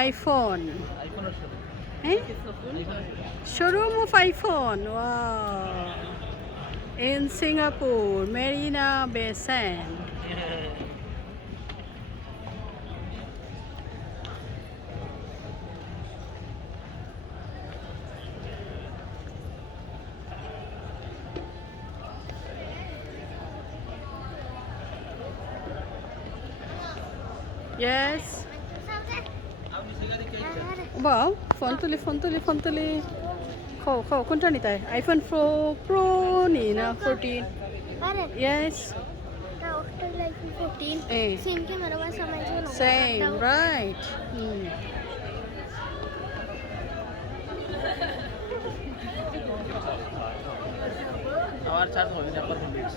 IPhone showroom of iPhone in Singapore, Marina Bay Sand. Yes. আপনি সেখানে কে Wow, phone তুলি phone তুলি phone তুলি খাও খাও কোনটা নিতে আইফোন প্রো প্রো নি না fourteen Pare, yes na octa like 14. Eh. Same camera was sama aja no. Same right আমার চার্জ হবে না আপনার কমপ্লিট